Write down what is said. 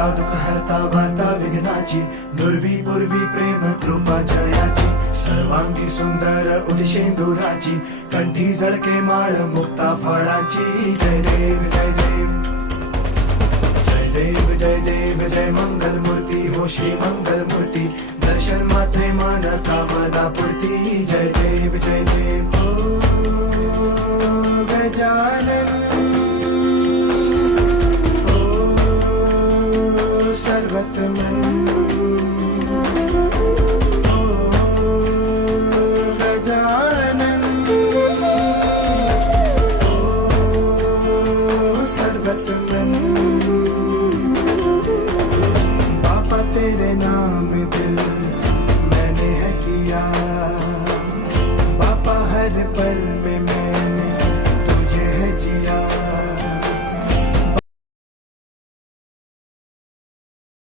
हरता दुःख हरता वार्ता विघ्नाची, दुर्वी पूर्वी प्रेम कृपा जयाची, सर्वांगी सुंदर उदिशेंदुराची, कंठी झळके माळ मुक्ता फळाची. जय देव जय देव जय देव जय देव जय मंगल मूर्ती हो श्री मंगल मूर्ती, दर्शन मात्रे मन कामना पूर्ती. जय देव जय देव ओ गजानन ओ सर्वतमन ओ गजानन ओ सर्वतमन.